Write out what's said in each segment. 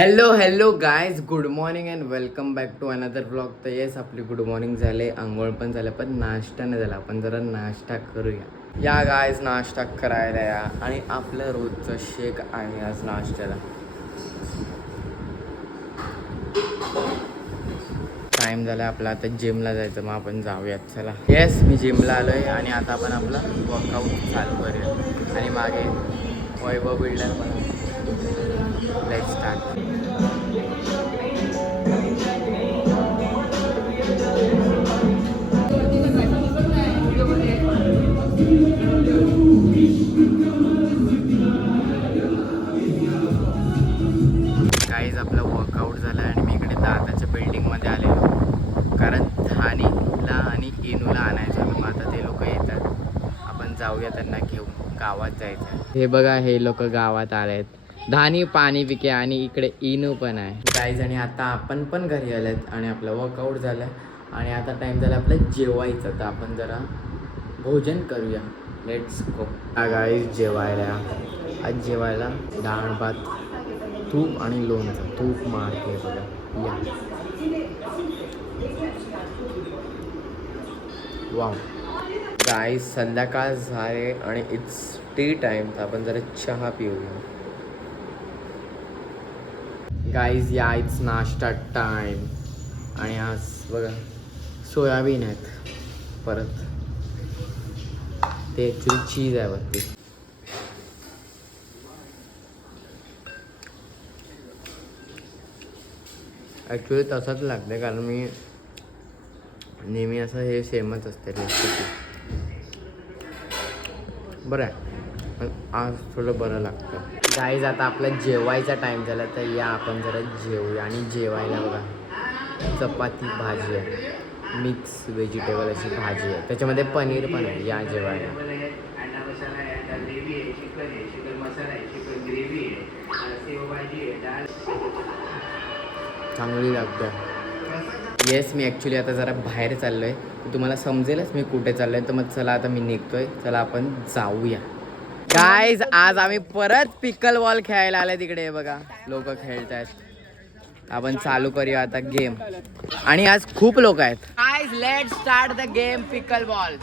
Hello guys, good morning and welcome back to another blog. तर yes, आपली good morning झाले, आंघोळ पण झालं, पण नाश्ता नाही झाला. आपण जरा नाश्ता करूया. या गायज, नाश्ता करायला या. आणि आपलं रोजचं शेक आहे आज नाश्त्याला. टाइम झाला आपला आता जिमला जायचं, मग आपण जाऊयात. चला. येस, मी जिमला आलो आहे आणि आता आपण आपलं वर्कआउट चालू करूया. आणि मागे वैभव बिल्डर पण. Let's start. काहीच आपला वर्कआउट झाला आणि मी इकडे दादाच्या बिल्डिंगमध्ये आलेलो, कारण धानीला आणि इनूला आणायचं होतं. मग आता ते लोक येतात, आपण जाऊया त्यांना घेऊन. गावात जायचं. हे बघा, हे लोक गावात आलेत. धानी पाणी पिके आणि इकडे इनू पण आहे गाईज. आणि आता आपण पण घरी आलेत आणि आपलं वर्कआउट झालं आणि आता टाइम झाला आपलं जेवायचं. तर आपण जरा भोजन करूया. Let's go. गाईज जेवायला, आज जेवायला डाळ भात, तूप आणि लोणचं. तूप मारते बघा या. वाव गाईज, संध्याकाळ झाले आणि इट्स टी टाइम. तर आपण जरा चहा पिऊया. गाईज या, इट्स नाश्ता टाइम. आणि आज बघा सोयाबीन आहेत परत. ते ॲक्च्युली चीज आहे वरती. ॲक्च्युली तसंच लागतं, कारण मी नेहमी असं हे सेमच असते रेसिपी. बरं आहे, पण आज थोडं बरं लागतं. गाईज आता आपला जेवायचा टाईम झाला, तर या आपण जरा जेवूया. आणि जेवायला बघा चपाती भाजी आहे, मिक्स व्हेजिटेबल अशी भाजी आहे, त्याच्यामध्ये पनीर पण आहे. या जेवायला. चांगली लागतं. येस, मी ॲक्च्युली आता जरा बाहेर चाललो आहे, तर तुम्हाला समजेलच मी कुठे चाललो आहे. तर मग चला, आता मी निघतोय. चला आपण जाऊया. गाईज, आज आम्ही परत पिकल बॉल खेळायला आले. तिकडे बघा लोक खेळत आहेत. आपण चालू करूया आता गेम. आणि आज खूप लोक आहेत. Guys, let's start the game pickle ball.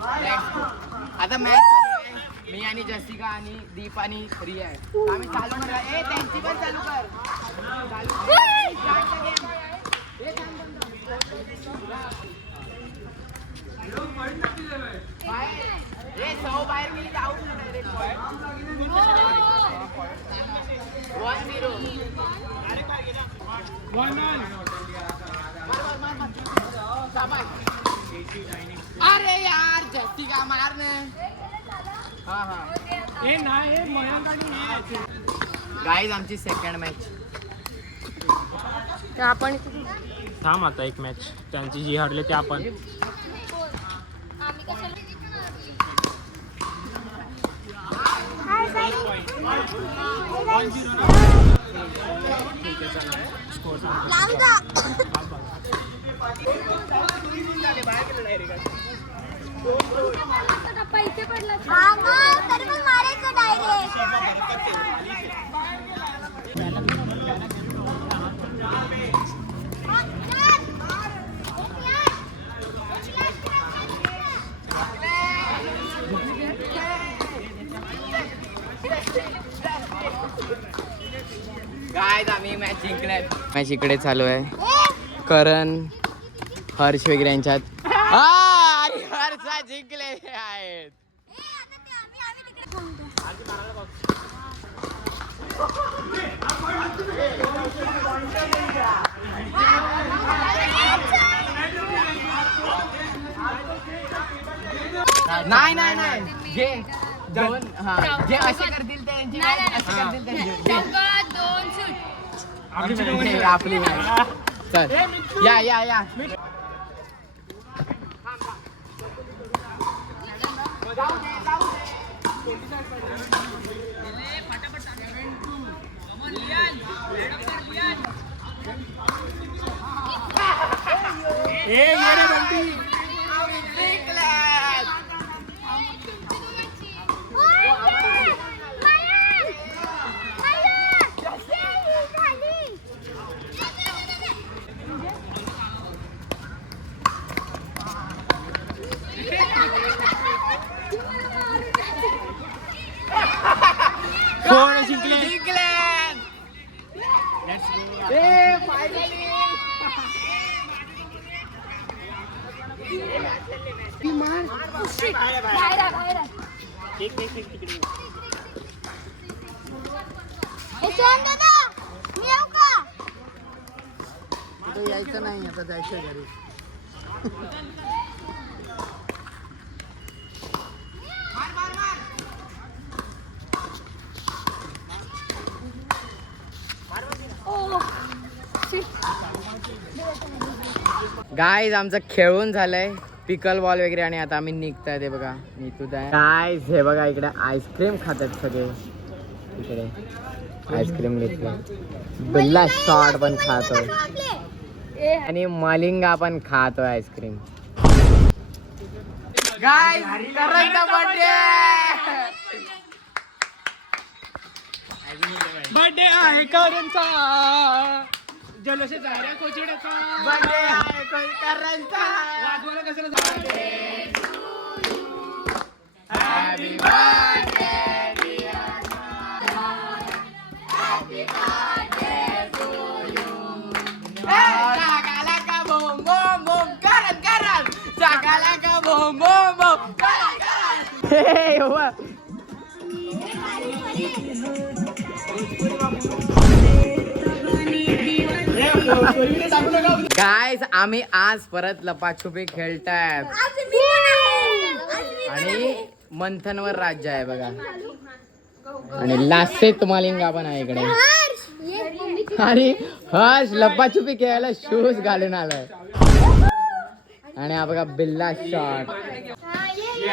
आता मॅच चालू आहे. मी आणि जसिका आणि दीप आणि रिया आहे. आम्ही चालू करूया. ए, त्यांची पण चालू कर. बाहेर गेली तर आऊट नाही. 1-0. अरे यार, जस्टिका मार ने. गाईज, आमची सेकंड मॅच. आपण थांब, आता एक मॅच त्यांची जी हरले ते आपण. पैसे पडला तरी पण मारायचं डायरेक्ट. गाईज, आम्ही मॅच जिंकल्यात. मॅच इकडे चालू आहे. करण, हर्ष वगैरे यांच्यात. आणि हर्षा जिंकले आहेत. नाही नाही नाही, जे दोन जे असे करतील ते आपली मॅच. चल या या या. यायचं नाही आता जायचं घरी. गाईज आमचं खेळून झालंय पिकल बॉल वगैरे आणि आता आम्ही निघताय. ते बघा मी तुझा गाईज हे बघा इकडे आईस्क्रीम खातात सगळे. इकडे आईस्क्रीम घेतलं, बिल्ला शॉट पण खातोय आणि मलिंगा पण खातोय आईस्क्रीम. गाईज करणचा बर्थडे आहे करणचा. जलसे जाऱ्या कोचिड्याचा बर्थडे आहे करणचा. वाजवायला कसं जाणार? हॅपी बर्थडे गाईज आम्ही आज परत लपाछुपी खेळतायत आणि मंथनवर राज्य आहे बघा. आणि लासेत मालिंगा पण आहे इकडे. आणि हर्ष लपाछुपी खेळायला शूज घालून आलाय. आणि हा बघा बिल्ला शॉट.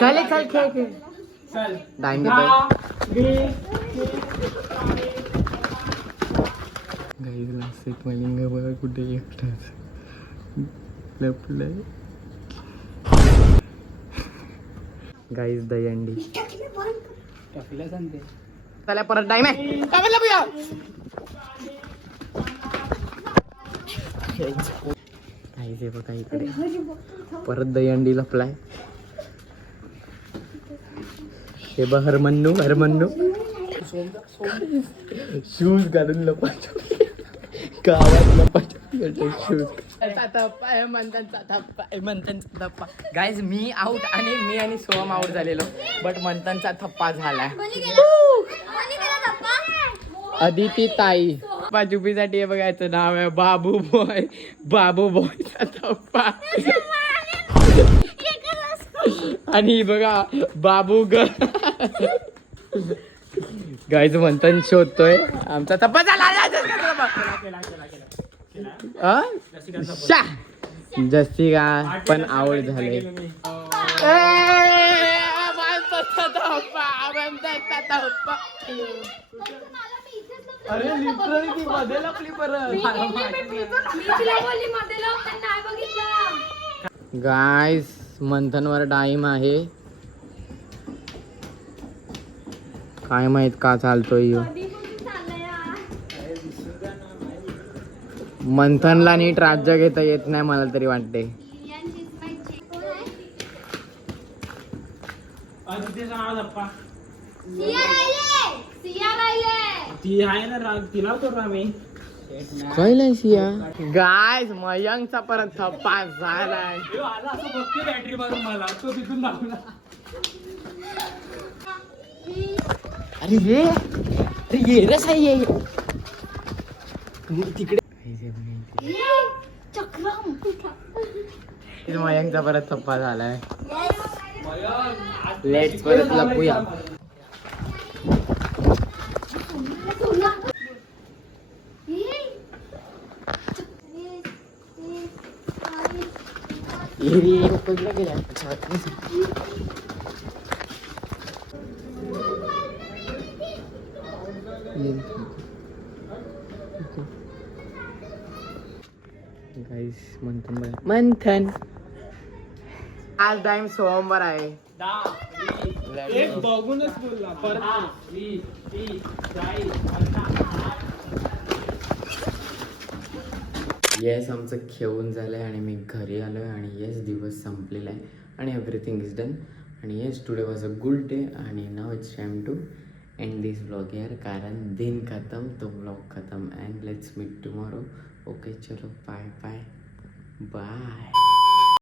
चल चल खेळ खेळ. गाईज लासेत मालिंगा बघा कुठे एकटाच लपलंय. गाईज दहीहंडी चला परत टाइम आहे. काय म्हणलं भैया? गाईज हे बघा इकडे परत दहीहंडी लपलाय. हे बघ हरमन्नू हरमन्नू शूज घालून लपाछुपी गावात लपाछुपी शूज. मंथनचा थप्पा. गाईज मी आऊट आणि मी आणि सोहम आऊट झालेलो बट मंथनचा थप्पा झालाय. अदिती ताई लपाछुपीसाठी हे बघायचं नाव आहे बाबू बॉय. बाबू बॉयचा थप्पा. आणि बघा बाबू ग. गाईज मंथन शोधतोय आमचा थप्पा झाला. जसिका पण आवड झाले. अरे लिटरली ती मध्ये लपली परत. गाईज मंथनवर टाइम आहे. काय माहित का चालतोय ह्यो. मंथनला नीट राज्य घेता येत नाही मला तरी वाटते. ती आहे ना तिला तो आम्ही काय नाही सिया. गाईज मयंकचा परत थप्पा झालाय. असं बघते बॅटरी मारून मला तो तिथून दाखवला. अरे ये रस आहे तिकडे. मयंकचा परत थप्पा झालाय. लेट्स परत लपूया. मंथन आज टाइम सोमवार आहे. एक बघूनच बोलला परत. येस आमचं खेळून झालंय आणि मी घरी आलोय आणि येस दिवस संपलेला आहे आणि एव्हरीथिंग इज डन. आणि yes today was a good day आणि now it's time to end this blog यार. कारण दिन खत्म तो ब्लॉग खत्म. And let's meet tomorrow okay चलो बाय बाय बाय.